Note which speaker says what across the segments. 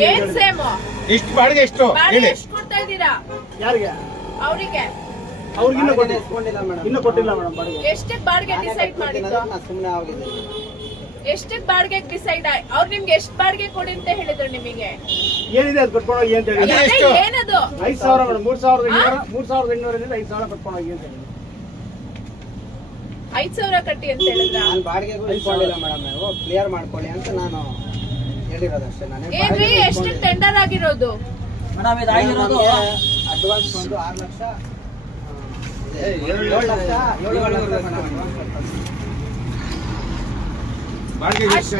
Speaker 1: ಎಷ್ಟು? ಬಾಡಿಗೆ ಎಷ್ಟು ಹೇಳಿ
Speaker 2: ಯಾರಿಗೆ?
Speaker 3: ಅವರಿಗೆ.
Speaker 2: ಅವ್ರಿಗಿನ್ನೂ ಕೊಟ್ಟಿಲ್ಲ.
Speaker 4: ಮೇಡಮ್.
Speaker 2: ಇನ್ನೂ ಕೊಟ್ಟಿಲ್ಲ ಮೇಡಮ್ ಬಾಡಿಗೆ.
Speaker 3: ಎಷ್ಟಕ್ ಬಾಡಿಗೆ ಡಿಸೈಡ್
Speaker 4: ಮಾಡಿದ್ರು ಸುಮ್ಮನೆ ಆಗಿದೆ
Speaker 3: ಎಷ್ಟಕ್ ಬಾಡಿಗೆ ಡಿಸೈಡ್ ಅವ್ರು ನಿಮ್ಗೆ ಎಷ್ಟ್ ಬಾಡಿಗೆ ಕೊಡಿ ಅಂತ ಹೇಳಿದ್ರು ನಿಮಗೆ?
Speaker 2: ಏನಿದೆ ಅದು ಕಟ್ಕೊಂಡು ಹೋಗಿ ಅಂತ ಹೇಳಿ?
Speaker 3: ಏನದು?
Speaker 2: ಐದು ಸಾವಿರ ಮೇಡಮ್. ಮೂರ್ ಸಾವಿರದ ಎಂಟುನೂರ ಮೂರ್ ಸಾವಿರದ ಇನ್ನೂರರಿಂದ ಐದು ಸಾವಿರ ಕಟ್ಕೊಂಡು ಹೋಗಿ ಅಂತ ಹೇಳಿ.
Speaker 3: ಐದ್ ಸಾವಿರ ಕಟ್ಟಿ ಅಂತ ಹೇಳಿದ್ರ?
Speaker 4: ನಾನು ಬಾಡಿಗೆ ಇಸ್ಕೊಂಡಿಲ್ಲ ಮೇಡಮ್ ನೀವು ಕ್ಲಿಯರ್ ಮಾಡ್ಕೊಳ್ಳಿ ಅಂತ ನಾನು
Speaker 3: ಏನ್ರಿ ಎಷ್ಟು ಟೆಂಡರ್ ಆಗಿರೋದು?
Speaker 5: ಮೇಡಮ್ ಇದು ಆಗಿರೋದು
Speaker 4: ಅಡ್ವಾನ್ಸ್ ಆರು ಲಕ್ಷ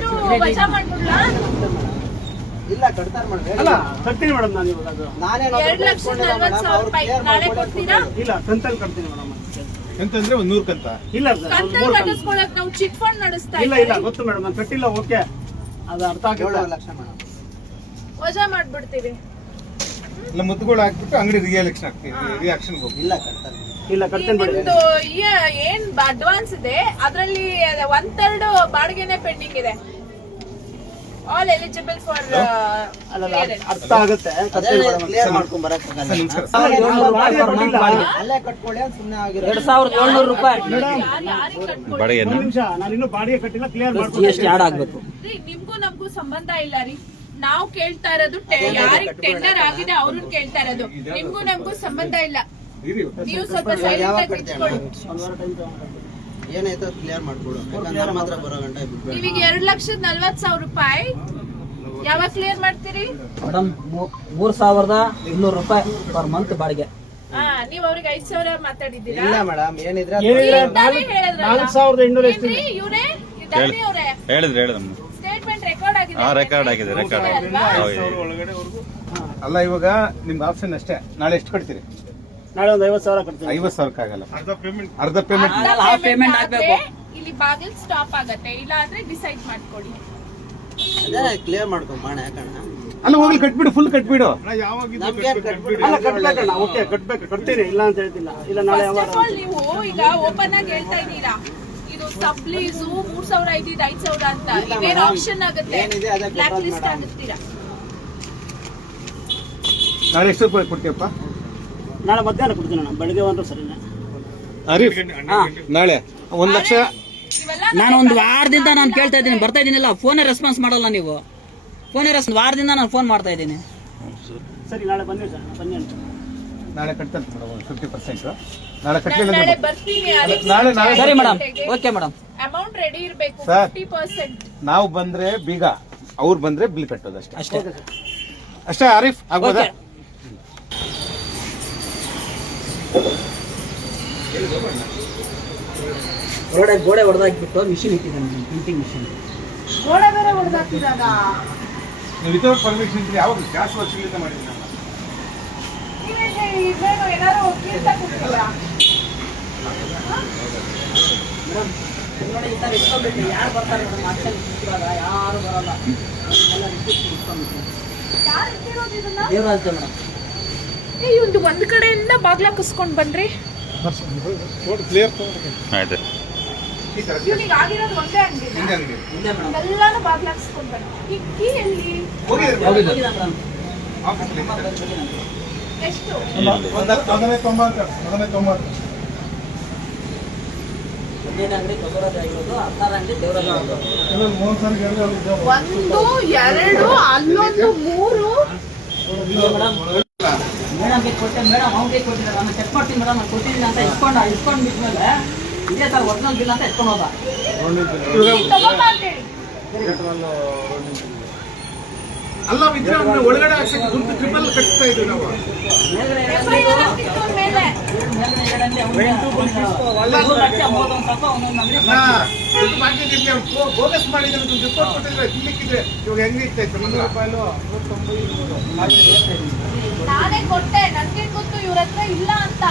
Speaker 4: ಮೇಡಮ್. ಇಲ್ಲ ಕಟ್ತಾರೆ
Speaker 2: ನಾನು ಇವಾಗ
Speaker 3: ನಾಳೆ ಕೊಡ್ತೀರಾ?
Speaker 2: ಇಲ್ಲ ಕಂತಲ್ಲಿ ಕಟ್ತೀನಿ ಮೇಡಮ್
Speaker 1: ಎಂತಂದ್ರೆ ಒಂದ್ ನೂರ್ ಕಂತ
Speaker 2: ಇಲ್ಲ ಸರ್
Speaker 3: ಫಂಡ್ ನಡೆಸ್ತಾ
Speaker 2: ಇಲ್ಲ ಇಲ್ಲ ಗೊತ್ತು ಮೇಡಮ್ ನಾನು ಕಟ್ಟಿಲ್ಲ ಓಕೆ. ಅದು ಅರ್ಥ
Speaker 4: ಲಕ್ಷ ಮೇಡಮ್.
Speaker 3: ವಜಾ ಮಾಡ್ಬಿಡ್ತೀವಿ
Speaker 1: ಇಲ್ಲ ಮುದ್ದುಗಳು ಹಾಕ್ಬಿಟ್ಟು ಅಂಗಡಿ ರಿಯಾಕ್ಷನ್ ಆಗ್ತೀವಿ ರಿಯಾಕ್ಷನ್ ಹೋಗಿ
Speaker 4: ಇಲ್ಲ ಕಟ್ತಾರೆ.
Speaker 2: ಇಲ್ಲ
Speaker 3: ಈ
Speaker 2: ಕಟ್ತೀನಿ ಬಿಡಿ.
Speaker 3: ನಿಮ್ದು ಏನ್ ಅಡ್ವಾನ್ಸ್ ಇದೆ? ಅದ್ರಲ್ಲಿ ಒಂದ್ ತರ್ಡ್ ಬಾಡಿಗೆನೆ ಪೆಂಡಿಂಗ್ ಇದೆ. ಆಲ್ ಎಲಿಜಿಬಲ್ ಫಾರ್
Speaker 2: ಅರ್ಥ ಆಗುತ್ತೆ. ಅಲ್ಲ, ನಾನು ಬಾಡಿಗೆ ಕೊಟ್ಟಿಲ್ಲ.
Speaker 4: ಅಲ್ಲೇ ಕಟ್ಕೊಳ್ಳಿ ಸುಮ್ಮನೆ ಆಗಿರೋ
Speaker 5: ಎರಡ್ ಸಾವಿರದ ಏಳ್ನೂರು ರೂಪಾಯಿ
Speaker 2: ಬಾಡಿಗೆ ನಿಮಿಷ ನಾನು ಇನ್ನೂ ಬಾಡಿಗೆ ಕಟ್ಟಿಲ್ಲ clear
Speaker 5: G S T add ಆಗ್ಬೇಕು.
Speaker 3: ನಿಮ್ಗೂ ನಮ್ಗೂ ಸಂಬಂಧ ಇಲ್ಲ ರೀ. ನಾವು ಕೇಳ್ತಾ ಇರೋದು ಯಾರಿಗ್ ಟೆಂಡರ್ ಆಗಿದೆ ಅವ್ರನ್ನ ಕೇಳ್ತಾ ಇರೋದು. ನಿಮ್ಗೂ ನಮ್ಗೂ ಸಂಬಂಧ ಇಲ್ಲ. ನೀವು ಸ್ವಲ್ಪ ಸೈಲೆಂಟ್
Speaker 4: ಕಟ್ತೀಯ? ಏನಾಯ್ತು ಕ್ಲಿಯರ್ ಮಾಡ್ಕೊಡು. ಯಾಕಂದ್ರೆ ನಮ್ಮ ಹತ್ರ ಬರೋ ಗಂಟೆ
Speaker 3: ನಿಮಗೆ ಎರಡ್ ಲಕ್ಷದ ನಲ್ವತ್ ಸಾವಿರ ರೂಪಾಯಿ. ಯಾವಾಗ ಕ್ಲಿಯರ್ ಮಾಡ್ತೀರಿ?
Speaker 5: ಮೇಡಮ್ ಮೂರ್ ಸಾವಿರದ ಇನ್ನೂರು ರೂಪಾಯಿ ಪರ್ ಮಂತ್ ಬಾಡಿಗೆ.
Speaker 3: ಹಾ ನೀವ್ ಅವ್ರಿಗೆ ಐದ್ ಸಾವಿರ ಮಾತಾಡಿದ್ದೀರಾ?
Speaker 4: ಇಲ್ಲ ಮೇಡಮ್ ಏನಿದ್ರೆ ಅದು
Speaker 2: ಏನಿಲ್ಲ
Speaker 3: ಈಗ ತಾನೇ ಹೇಳಿದ್ರಲ್ಲ.
Speaker 2: ನಾಲ್ಕು ಸಾವಿರದ ಇನ್ನೂರ ಎಷ್ಟು
Speaker 3: ಏನ್ರಿ ಇವ್ರೇ? ಧರಣಿ ಅವ್ರೆ?
Speaker 6: ಹೇಳಿದ್ರು ಹೇಳಿದಮ್ಮ
Speaker 3: ಸ್ಟೇಟ್ಮೆಂಟ್ ರೆಕಾರ್ಡ್ ಆಗಿದೆ.
Speaker 6: ಹಾ ರೆಕಾರ್ಡ್ ಆಗಿದೆ ರೆಕಾರ್ಡ್ ಆಗಿದೆ. ಹೌದು
Speaker 1: ಅಲ್ಲ ಇವಾಗ ನಿಮ್ಗೆ ಆಪ್ಷನ್ ಅಷ್ಟೇ. ನಾಳೆ ಎಷ್ಟು ಕಟ್ತೀರಿ
Speaker 2: ನಾಳೆ ಒಂದು ಐವತ್ತು ಸಾವಿರ ಕಟ್ತೀನಿ
Speaker 1: ಐವತ್ ಸಾವಿರಕ್ಕಾಗಲ್ಲ. ಅರ್ಧ ಪೇಮೆಂಟ್ ಅರ್ಧ ಪೇಮೆಂಟ್
Speaker 3: ಅರ್ಧ
Speaker 5: ಆಗಲ್ಲ, half
Speaker 3: payment
Speaker 5: payment
Speaker 3: ಆದ್ರೆ
Speaker 5: ಆಗ್ಬೇಕು.
Speaker 3: ಇಲ್ಲಿ ಬಾಗಿಲ್ ಸ್ಟಾಪ್ ಆಗತ್ತೆ. ಇಲ್ಲ ಆದ್ರೆ ಡಿಸೈಡ್
Speaker 4: ಮಾಡ್ಕೊಳ್ಳಿ ಕ್ಲಿಯರ್ ಮಾಡ್ಕೊಂಡ್ ಬಾಣ ಯಾಕಣ್ಣ
Speaker 1: ಅಲ್ಲ ಹೋಗ್ಲಿ ಕಟ್ಬಿಡು ಫುಲ್ ಕಟ್ಬಿಡು.
Speaker 4: ನಮ್ಗೆ ಕಟ್ಬಿಡಿ
Speaker 2: ಅಲ್ಲ ಕಟ್ಬೇಕಣ್ಣ ಓಕೆ ಕಟ್ಬೇಕು. ಕಟ್ತೀನಿ ಇಲ್ಲ ಅಂತ ಹೇಳ್ತಿಲ್ಲ. ಇಲ್ಲ ನಾಳೆ
Speaker 3: ಫಸ್ಟ್
Speaker 2: ಯಾವಾಗ
Speaker 3: ಆಲ್ ನೀವು ಈಗ ಓಪನ್ ಆಗಿ ಹೇಳ್ತಾ ಇದ್ದೀರಾ? ಇದು ಮೂರ್ ಸಾವಿರ ಐದಿದ್ ಐದ್ ಸಾವಿರ ಅಂತ.
Speaker 4: ಇಲ್ಲ madam.
Speaker 3: ಆಪ್ಷನ್ ಆಗುತ್ತೆ?
Speaker 4: ಏನಿದೆ ಅದಕ್ಕೆ
Speaker 3: ಬ್ಲಾಕ್ ಲಿಸ್ಟ್
Speaker 4: madam.
Speaker 3: ಆಗುತ್ತೀರಾ?
Speaker 1: ನಾಳೆ ಎಷ್ಟು ರೂಪಾಯಿ ಕೊಡ್ತೀಯಪ್ಪ?
Speaker 2: ನಾಳೆ ಮಧ್ಯಾಹ್ನ ಕೊಡ್ತೀನಿ ಅಣ್ಣ. ಬೆಳಿಗ್ಗೆ ಒಂದು ಸರಿನೇ.
Speaker 1: ಅರೀಫ್ ನಾಳೆ ಒಂದ್ ಲಕ್ಷ
Speaker 5: ನಾನು ಒಂದು ವಾರದಿಂದ ನಾನು ಕೇಳ್ತಾ ಇದ್ದೀನಿ. ಬರ್ತಾ ಇದ್ದೀನಿಲ್ಲ. ಫೋನೇ ರೆಸ್ಪಾನ್ಸ್ ಮಾಡಲ್ಲ ನೀವು. ಫೋನೇ ರೆಸ್ ವಾರದಿಂದ ನಾನು ಫೋನ್ ಮಾಡ್ತಾ ಇದ್ದೀನಿ.
Speaker 2: ಸರಿ ನಾಳೆ ಬನ್ನಿ ಸರ್. ಬನ್ನಿ ಅಂತ.
Speaker 1: ನಾಳೆ ಕಟ್ತಂತ ಮೇಡಮ್ ಒಂದು ಫಿಫ್ಟಿ ಪರ್ಸೆಂಟ್ ನಾಳೆ ಕಟ್ಟಲಿಲ್ಲ
Speaker 3: ನಾಳೆ ಬರ್ತೀನಿ
Speaker 1: ನಾಳೆ- ನಾಳೆ-
Speaker 5: ಸರಿ madam. Okay madam.
Speaker 3: Amount ready ಇರ್ಬೇಕು. ಫಿಫ್ಟಿ ಪರ್ಸೆಂಟ್
Speaker 1: ನಾವು ಬಂದ್ರೆ ಬೀಗ. ಅವ್ರು ಬಂದ್ರೆ ಬಿಲ್ ಕಟ್ಟೋದು ಅಷ್ಟೇ.
Speaker 5: ಅಷ್ಟೇ.
Speaker 1: ಅಷ್ಟೇ ಆರಿಫ್ ಆಗ್ಬೋದಾ?
Speaker 5: ಗೋಡೆ ಗೋಡೆ ಹೊಡೆದಾಕ್ಬಿಟ್ಟು ಮಿಷಿನ್ ಇಟ್ಟಿದ್ದಾನೆ ಪ್ರಿಂಟಿಂಗ್ ಮಿಷಿನ್
Speaker 3: ಗೋಡೆ ಬೇರೆ ಹೊಡೆದಾಕಿದಾಗ
Speaker 1: ನೀವು ವಿತೌಟ್ ಪರ್ಮಿಷನ್ ಯಾವಾಗ ಗ್ಯಾಸ್ ವರ್ಷಗಳಿಂದ
Speaker 5: ಇಟ್ಕೊಂಡ್ಬಿಟ್ಟು ಯಾರು ಬರ್ತಾರೆ ಯಾರು ಬರಲ್ಲ. ದೇವರಾಜ ಮೇಡಮ್
Speaker 3: ಏ, ಒಂದು ಒಂದ್ ಕಡೆಯಿಂದ ಬಾಗ್ಲ ಕುಸ್ಕೊಂಡ್ ಬನ್ರಿ.
Speaker 6: ಆಯ್ತು.
Speaker 1: ಈ ತರ
Speaker 3: ಇವ್ನಿಗೆ ಆಗಿರೋದು ಒಂದೇ ಅಂಗಡಿ ಎಲ್ಲಾನು ಬಾಗ್ಲ ಹಾಕ್ಸ್ಕೊಂಡ್ ಬನ್ನಿ ಈ ಕೀ ಎಲ್ಲಿ?
Speaker 1: ಹೋಗಿದ್ದೀರಾ?
Speaker 5: ಹೋಗಿದ್ದ ಮೇಡಮ್.
Speaker 1: ಆಫೀಸಲ್ಲಿ.
Speaker 3: ಎಷ್ಟು?
Speaker 1: ಒಂದು ಎರಡು ಅವ್ರು
Speaker 3: ಒಂದು ಎರಡು ಅಲ್ಲೊಂದು ಮೂರು.
Speaker 5: ಮೇಡಮ್ಗೆ ಕೊಟ್ಟೆ ಮೇಡಮ್ ಅವ್ನಿಗೆ ಕೊಟ್ಟಿದ್ದಾರೆ ನಾನು ಚೆಕ್ ಮಾಡ್ತೀನಿ ಮೇಡಮ್ ನಾನು ಕೊಟ್ಟಿದ್ದೀನಿ ಅಂತ ಇಸ್ಕೊಂಡ ಇಸ್ಕೊಂಡು ಬಿಟ್ಮೇಲೆ ಇದೇ ಸರ್ ಒರಿಜಿನಲ್ ಬಿಲ್ ಅಂತ ಇಟ್ಕೊಂಡು ಹೋದ
Speaker 3: ನೀವ್ ತಗೋಬಾ ಅಂತ ಹೇಳಿ
Speaker 1: ಅಲ್ಲ ಇದ್ರೆ ಅವ್ನ ಒಳಗಡೆ ಹಾಕ್ಸಕ್ಕೆ ಗುಂಪು ಟ್ರಿಪಲ್ ಕಟ್ತಾ ಇದ್ವಿ ನಾವು. ಬೋಗಸ್ ಮಾಡಿದ್ರೆ ರಿಪೋರ್ಟ್ ಕೊಟ್ಟಿದ್ರೆ ತಿನ್ಲಿಕ್ಕಿದ್ರೆ. ಇವಾಗ ಹೆಂಗೆ ಇರ್ತಾ ಇತ್ತು? ಮುನ್ನೂರು ರೂಪಾಯಿಲು
Speaker 3: ನಾನೇ ಕೊಟ್ಟೆ ನನ್ಗೆ ಗೊತ್ತು ಇವ್ರ ಹತ್ರ ಇಲ್ಲ ಅಂತ.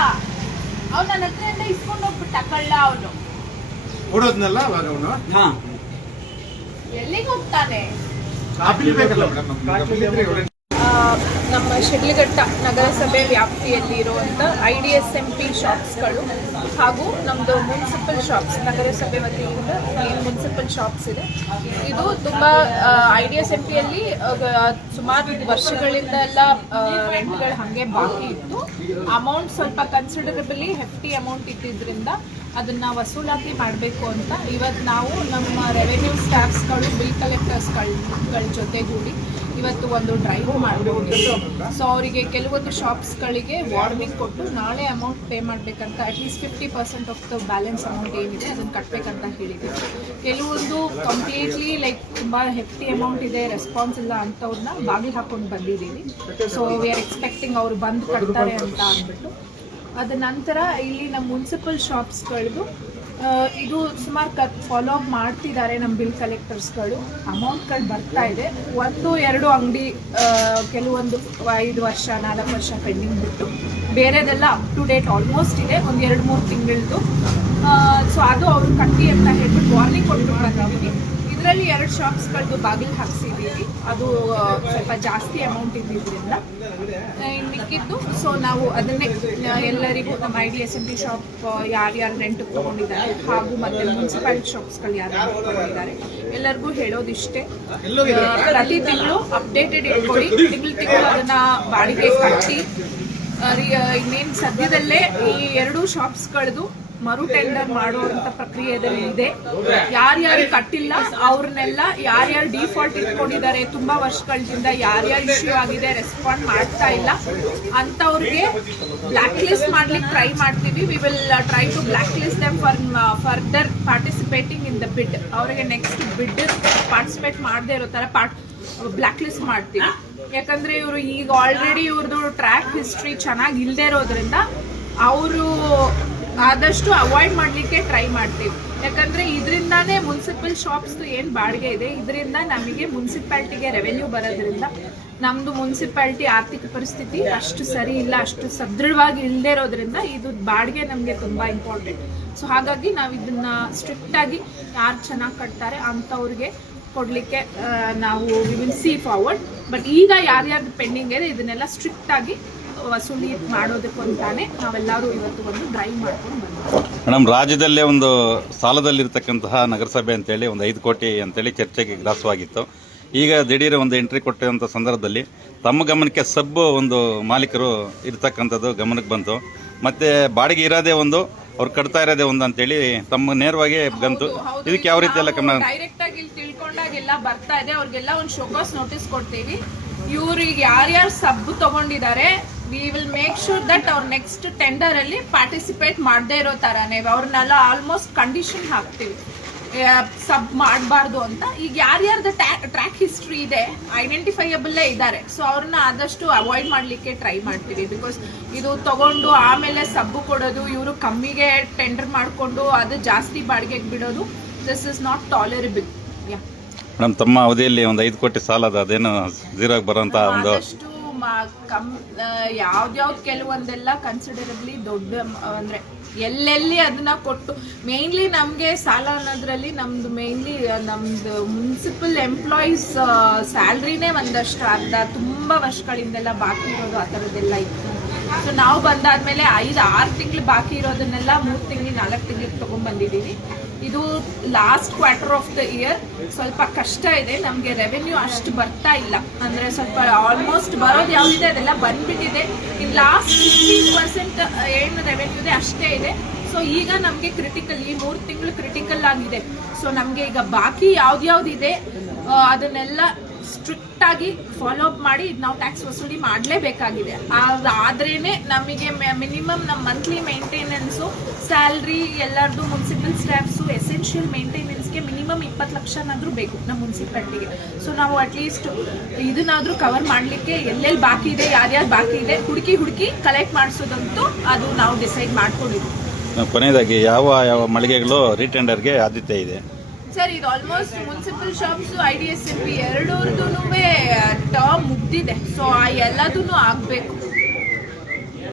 Speaker 3: ಅವ್ನು ನನ್ನ ಹತ್ರದಿಂದ ಇಸ್ಕೊಂಡು ಹೋಗ್ಬಿಟ್ಟ ಕಳ್ಳ ಅವನು.
Speaker 1: ಕೊಡೋದ್ನಲ್ಲ ಅವಾಗ ಅವನು?
Speaker 5: ಹಾಂ.
Speaker 3: ಎಲ್ಲಿಗೆ ಹೋಗ್ತಾನೆ?
Speaker 1: ಕಾಪಿಲಿ ಬೇಕಲ್ಲ ಮೇಡಮ್
Speaker 3: ನಮ್ಮ ಶಿಡ್ಲಘಟ್ಟ ನಗರಸಭೆ ವ್ಯಾಪ್ತಿಯಲ್ಲಿ ಇರುವಂಥ I D S M P ಶಾಪ್ಸ್ಗಳು ಹಾಗೂ ನಮ್ಮದು ಮುನ್ಸಿಪಲ್ ಶಾಪ್ಸ್, ನಗರಸಭೆ ವತಿಯಿಂದ ಮುನ್ಸಿಪಲ್ ಶಾಪ್ಸ್ ಇದೆ. ಇದು ತುಂಬ ಐ ಡಿ ಎಸ್ ಎಂ ಪಿಯಲ್ಲಿ ಸುಮಾರು ವರ್ಷಗಳಿಂದ ಎಲ್ಲ ರೆಂಟ್ಗಳು ಹಾಗೆ ಬಾಕಿ ಇತ್ತು. ಅಮೌಂಟ್ ಸ್ವಲ್ಪ ಕನ್ಸಿಡರಬಲಿ ಹೆಫ್ಟಿ ಅಮೌಂಟ್ ಇದ್ದಿದ್ದರಿಂದ ಅದನ್ನು ವಸೂಲಾತಿ ಮಾಡಬೇಕು ಅಂತ. ಇವತ್ತು ನಾವು ನಮ್ಮ ರೆವೆನ್ಯೂ ಸ್ಟಾಫ್ಸ್ಗಳು ಬಿಲ್ ಕಲೆಕ್ಟರ್ಸ್ಗಳ ಜೊತೆಗೂಡಿ ಇವತ್ತು ಒಂದು ಡ್ರೈವ್ ಮಾಡ್ಕೊಂಡಿದ್ದೀವಿ ಸೊ ಅವರಿಗೆ ಕೆಲವೊಂದು ಶಾಪ್ಸ್ಗಳಿಗೆ ವಾರ್ನಿಂಗ್ ಕೊಟ್ಟು ನಾಳೆ ಅಮೌಂಟ್ ಪೇ ಮಾಡಬೇಕಂತ at least fifty percent of the balance amount ಏನಿದೆ ಅದನ್ನು ಕಟ್ಟಬೇಕಂತ ಹೇಳಿದ್ದೀವಿ ಕೆಲವೊಂದು ಕಂಪ್ಲೀಟ್ಲಿ ಲೈಕ್ ತುಂಬ ಹೆಫ್ಟಿ ಅಮೌಂಟ್ ಇದೆ ರೆಸ್ಪಾನ್ಸ್ ಇಲ್ಲ ಅಂಥವ್ರನ್ನ ಬಾಗಿಲು ಹಾಕೊಂಡು ಬಂದಿದ್ದೀವಿ ಸೊ ವಿ ಆರ್ ಎಕ್ಸ್ಪೆಕ್ಟಿಂಗ್ ಅವ್ರು ಬಂದು ಕಟ್ತಾರೆ ಅಂತ ಅಂದ್ಬಿಟ್ಟು. ಅದ ನಂತರ ಇಲ್ಲಿ ನಮ್ಮ ಮುನ್ಸಿಪಲ್ ಶಾಪ್ಸ್ಗಳದ್ದು ಇದು ಸುಮಾರು ಕ ಫಾಲೋ ಅಪ್ ಮಾಡ್ತಿದ್ದಾರೆ ನಮ್ಮ ಬಿಲ್ ಕಲೆಕ್ಟರ್ಸ್ಗಳು ಅಮೌಂಟ್ಗಳು ಬರ್ತಾ ಇದೆ. ಒಂದು, ಎರಡು ಅಂಗಡಿ ಕೆಲವೊಂದು ಐದು ವರ್ಷ, ನಾಲ್ಕು ವರ್ಷ ಪೆಂಡಿಂಗ್ ಬಿಟ್ಟು, ಬೇರೆದೆಲ್ಲ ಅಪ್ ಟು ಡೇಟ್ ಆಲ್ಮೋಸ್ಟ್ ಇದೆ. ಒಂದು ಎರಡು ಮೂರು ತಿಂಗಳದ್ದು. ಸೊ ಅದು ಅವರು ಕಟ್ಟಿ ಅಂತ ಹೇಳ್ಬಿಟ್ಟು ವಾರ್ನಿಂಗ್ ಕೊಟ್ಟು ಇದರಲ್ಲಿ ಎರಡು ಶಾಪ್ಸ್ಗಳದ್ದು ಬಾಗಿಲು ಹಾಕ್ಸಿದ್ದೀವಿ ಅದು ಸ್ವಲ್ಪ ಜಾಸ್ತಿ ಅಮೌಂಟ್ ಇದ್ದಿದ್ದರಿಂದ ಮಿಕ್ಕಿದ್ದು ಸೊ ನಾವು ಅದನ್ನೇ ಎಲ್ಲರಿಗೂ ನಮ್ಮ I D S M B shop ಯಾರ್ಯಾರು ರೆಂಟ್ ತೊಗೊಂಡಿದ್ದಾರೆ, ಹಾಗೂ ಮತ್ತೆ ಮುನ್ಸಿಪಾಲಿಟಿ ಶಾಪ್ಸ್ಗಳು ಯಾರು ತೊಗೊಂಡಿದ್ದಾರೆ, ಎಲ್ಲರಿಗೂ ಹೇಳೋದಿಷ್ಟೇ. ಪ್ರತಿ ತಿಂಗಳು ಅಪ್ಡೇಟೆಡ್ ಇಟ್ಕೊಳ್ಳಿ ತಿಂಗಳು ತಿಂಗಳು ಅದನ್ನು ಬಾಡಿಗೆ ಕಟ್ಟಿ. ಇನ್ನೇನು ಸದ್ಯದಲ್ಲೇ ಈ ಎರಡು ಶಾಪ್ಸ್ಗಳದ್ದು ಮರು ಟೆಂಡರ್ ಮಾಡುವಂತ ಪ್ರಕ್ರಿಯೆದಲ್ಲಿ ಇದೆ. ಯಾರ್ಯಾರು ಕಟ್ಟಿಲ್ಲ, ಅವ್ರನ್ನೆಲ್ಲ ಯಾರ್ಯಾರು ಡಿಫಾಲ್ಟ್ ಇಟ್ಕೊಂಡಿದ್ದಾರೆ, ತುಂಬಾ ವರ್ಷಗಳಿಂದ ಯಾರ್ಯಾರು ಇಶ್ಯೂ ಆಗಿದೆ ರೆಸ್ಪಾಂಡ್ ಮಾಡ್ತಾ ಇಲ್ಲ. ಅಂತವ್ರಿಗೆ ಬ್ಲಾಕ್ ಲಿಸ್ಟ್ ಮಾಡ್ಲಿಕ್ಕೆ ಟ್ರೈ ಮಾಡ್ತೀವಿ. We will try to block list them for further participating in the bid ಅವರಿಗೆ ನೆಕ್ಸ್ಟ್ ಬಿಡ್ ಪಾರ್ಟಿಸಿಪೇಟ್ ಮಾಡದೇ ಇರೋ ತರ ಪಾರ್ಟ್ ಬ್ಲಾಕ್ ಲಿಸ್ಟ್ ಮಾಡ್ತೀವಿ. ಯಾಕಂದ್ರೆ ಇವರು ಈಗ ಆಲ್ರೆಡಿ ಇವ್ರದ್ದು ಟ್ರ್ಯಾಕ್ ಹಿಸ್ಟ್ರಿ ಚೆನ್ನಾಗಿ ಇಲ್ಲದೆ ಇರೋದ್ರಿಂದ, ಅವರು ಆದಷ್ಟು ಅವಾಯ್ಡ್ ಮಾಡಲಿಕ್ಕೆ ಟ್ರೈ ಮಾಡ್ತೀವಿ. ಯಾಕಂದ್ರೆ ಇದರಿಂದಾನೇ ಮುನ್ಸಿಪಲ್ ಶಾಪ್ಸ್ ಏನು ಬಾಡಿಗೆ ಇದೆ, ಇದರಿಂದ ನಮಗೆ ಮುನ್ಸಿಪಾಲ್ಟಿಗೆ ರೆವೆನ್ಯೂ ಬರೋದ್ರಿಂದ ನಮ್ಮದು ಮುನ್ಸಿಪಾಲ್ಟಿ ಆರ್ಥಿಕ ಪರಿಸ್ಥಿತಿ ಅಷ್ಟು ಸರಿ ಇಲ್ಲ, ಅಷ್ಟು ಸದೃಢವಾಗಿ ಇಲ್ಲದೆ ಇರೋದ್ರಿಂದ ಇದು ಬಾಡಿಗೆ ನಮಗೆ ತುಂಬ ಇಂಪಾರ್ಟೆಂಟ್ ಸೊ ಹಾಗಾಗಿ ನಾವು ಇದನ್ನ ಸ್ಟ್ರಿಕ್ಟಾಗಿ ಯಾರು ಚೆನ್ನಾಗಿ ಕಟ್ತಾರೆ ಅಂಥವ್ರಿಗೆ ಕೊಡಲಿಕ್ಕೆ ನಾವು we will see forward but ಈಗ ಯಾರ್ಯಾರ್ದು ಪೆಂಡಿಂಗ್ ಇದೆ, ಇದನ್ನೆಲ್ಲ ಸ್ಟ್ರಿಕ್ಟ್ ಆಗಿ ವಸೂಲಿ ಮಾಡೋದಕ್ಕೆ ಅಂತಾನೆ ನಾವೆಲ್ಲರೂ ಇವತ್ತು ಒಂದು ಡ್ರೈವ್ ಮಾಡ್ಕೊಂಡು ಬಂದಿದ್ದೀವಿ.
Speaker 6: ಮೇಡಮ್ ರಾಜ್ಯದಲ್ಲೇ ಒಂದು ಸಾಲದಲ್ಲಿರ್ತಕ್ಕಂತಹ ನಗರಸಭೆ ಅಂತೇಳಿ ಒಂದು ಐದು ಕೋಟಿ ಅಂತೇಳಿ ಚರ್ಚೆಗೆ ಗ್ರಾಸವಾಗಿತ್ತು. ಈಗ ದಿಢೀರ ಒಂದು ಎಂಟ್ರಿ ಕೊಟ್ಟಂಥ ಸಂದರ್ಭದಲ್ಲಿ ತಮ್ಮ ಗಮನಕ್ಕೆ ಸಬ್ಬು ಒಂದು ಮಾಲೀಕರು ಇರ್ತಕ್ಕಂಥದ್ದು ಗಮನಕ್ಕೆ ಬಂತು. ಮತ್ತು ಬಾಡಿಗೆ ಇರೋದೇ ಒಂದು ಅವ್ರು ಕಟ್ತಾ ಇರೋದೇ ಒಂದು ಅಂತೇಳಿ ತಮ್ಮ ನೇರವಾಗಿ ಬಂತು. ಇದಕ್ಕೆ ಯಾವ ರೀತಿ ಎಲ್ಲ ಗಮನ
Speaker 3: ಡೈರೆಕ್ಟ್ ಆಗಿ ಇಲ್ಲಿ ತಿಳ್ಕೊಂಡಾಗೆಲ್ಲ ಬರ್ತಾ ಇದೆ. ಅವ್ರಿಗೆಲ್ಲ ಒಂದು ಶೋಕಾಸ್ ನೋಟಿಸ್ ಕೊಡ್ತೀವಿ. ಇವ್ರಿಗೆ ಯಾರ್ಯಾರು ಸಬ್ ತಗೊಂಡಿದ್ದಾರೆ we will make sure that ಅವ್ರ ನೆಕ್ಸ್ಟ್ ಟೆಂಡರ್ ಅಲ್ಲಿ ಪಾರ್ಟಿಸಿಪೇಟ್ ಮಾಡದೇ ಇರೋ ತರಾನೇ ಅವ್ರನ್ನೆಲ್ಲ ಆಲ್ಮೋಸ್ಟ್ ಕಂಡೀಷನ್ ಹಾಕ್ತೀವಿ. ಸಬ್ ಮಾಡಬಾರ್ದು ಅಂತ. ಈಗ ಯಾರ್ಯಾರ್ದು ಟ್ರ್ಯಾಕ್ ಹಿಸ್ಟ್ರಿ ಇದೆ ಐಡೆಂಟಿಫೈಯಬಲ್ಲೇ ಇದ್ದಾರೆ. ಸೊ ಅವ್ರನ್ನ ಆದಷ್ಟು ಅವಾಯ್ಡ್ ಮಾಡಲಿಕ್ಕೆ ಟ್ರೈ ಮಾಡ್ತೀವಿ ಬಿಕಾಸ್ ಇದು ತಗೊಂಡು ಆಮೇಲೆ ಸಬ್ಬು ಕೊಡೋದು ಇವರು ಕಮ್ಮಿಗೆ ಟೆಂಡರ್ ಮಾಡಿಕೊಂಡು ಅದು ಜಾಸ್ತಿ ಬಾಡಿಗೆಗೆ ಬಿಡೋದು this is not tolerable yeah
Speaker 6: madam ತಮ್ಮ ಅವಧಿಯಲ್ಲಿ ಒಂದು ಐದು ಕೋಟಿ ಸಾಲದ ಅದೇನು ಜೀರೋಗೆ ಬರೋಂಥ ಒಂದು
Speaker 3: ಮ- ಕಮ್ ಯಾವ್ದ್ಯಾವ್ದು ಕೆಲವೊಂದೆಲ್ಲ ಕನ್ಸಿಡರಬ್ಲಿ ದೊಡ್ಡ, ಅಂದರೆ ಎಲ್ಲೆಲ್ಲಿ ಅದನ್ನ ಕೊಟ್ಟು ಮೇನ್ಲಿ ನಮಗೆ ಸಾಲ ಅನ್ನೋದ್ರಲ್ಲಿ ನಮ್ದು ಮೇನ್ಲಿ ನಮ್ದು ಮುನ್ಸಿಪಲ್ ಎಂಪ್ಲಾಯೀಸ್ ಸ್ಯಾಲ್ರಿನೇ ಒಂದಷ್ಟು ಅರ್ಧ, ತುಂಬಾ ವರ್ಷಗಳಿಂದೆಲ್ಲ ಬಾಕಿ ಇರೋದು ಆ ಥರದ್ದೆಲ್ಲ ಇತ್ತು. ಸೊ ನಾವು ಬಂದಾದ್ಮೇಲೆ ಐದು, ಆರು ತಿಂಗಳು ಬಾಕಿ ಇರೋದನ್ನೆಲ್ಲ ಮೂರು ತಿಂಗಳು, ನಾಲ್ಕು ತಿಂಗಳಿಗೆ ತಗೊಂಡ್ಬಂದಿದ್ದೀವಿ ಇದು last quarter of the year ಸ್ವಲ್ಪ ಕಷ್ಟ ಇದೆ. ನಮಗೆ ರೆವೆನ್ಯೂ ಅಷ್ಟು ಬರ್ತಾ ಇಲ್ಲ. ಅಂದರೆ ಸ್ವಲ್ಪ ಆಲ್ಮೋಸ್ಟ್ ಬರೋದು ಯಾವುದಿದೆ ಅದೆಲ್ಲ ಬಂದ್ಬಿಟ್ಟಿದೆ. ಇನ್ ಲಾಸ್ಟ್ ಫಿಫ್ಟೀನ್ ಪರ್ಸೆಂಟ್ ಏನು ರೆವೆನ್ಯೂ ಇದೆ ಅಷ್ಟೇ ಇದೆ. ಸೊ ಈಗ ನಮಗೆ ಕ್ರಿಟಿಕಲ್ ಈ ಮೂರು ತಿಂಗಳು ಕ್ರಿಟಿಕಲ್ ಆಗಿದೆ. ಸೊ ನಮಗೆ ಈಗ ಬಾಕಿ ಯಾವ್ದ್ಯಾವ್ದಿದೆ ಇದೆ ಅದನ್ನೆಲ್ಲ ಸ್ಟ್ರಿಕ್ಟ್ ಆಗಿ ಫಾಲೋ ಅಪ್ ಮಾಡಿ ನಾವು ಟ್ಯಾಕ್ಸ್ ವಸೂಲಿ ಮಾಡಲೇಬೇಕಾಗಿದೆ. ಆದ್ರೇನೆ ನಮಗೆ ಮಿನಿಮಮ್ ನಮ್ಮ ಮಂತ್ಲಿ ಮೇಂಟೆನೆನ್ಸು ಸ್ಯಾಲ್ರಿ ಎಲ್ಲರದು ಮುನ್ಸಿಪಲ್ ಸ್ಟಾಫ್ಸು ಎಸೆನ್ಷಿಯಲ್ ಮೇಂಟೆನೆನ್ಸ್ಗೆ ಮಿನಿಮಮ್ ಇಪ್ಪತ್ತು ಲಕ್ಷನಾದರೂ ಬೇಕು ನಮ್ಮ ಮುನ್ಸಿಪಾಲ್ಟಿಗೆ ಸೊ ನಾವು ಅಟ್ಲೀಸ್ಟ್ ಇದನ್ನಾದರೂ ಕವರ್ ಮಾಡಲಿಕ್ಕೆ ಎಲ್ಲೆಲ್ಲಿ ಬಾಕಿ ಇದೆ, ಯಾರ್ಯಾರು ಬಾಕಿ ಇದೆ, ಹುಡುಕಿ ಹುಡುಕಿ ಕಲೆಕ್ಟ್ ಮಾಡಿಸೋದಂತೂ ಅದು ನಾವು ಡಿಸೈಡ್ ಮಾಡ್ಕೊಂಡಿದ್ವಿ
Speaker 6: ಕೊನೆಯದಾಗಿ ಯಾವ ಯಾವ ಮಳಿಗೆಗಳು ರೀಟೆಂಡರ್ಗೆ ಆದ್ಯತೆ ಇದೆ?
Speaker 3: ಸರ್ ಇದು almost municipal shops I D S M P ಎರಡೂರ್ದು term ಮುಗ್ದಿದೆ. ಸೊ ಆ ಎಲ್ಲದೂ ಆಗಬೇಕು.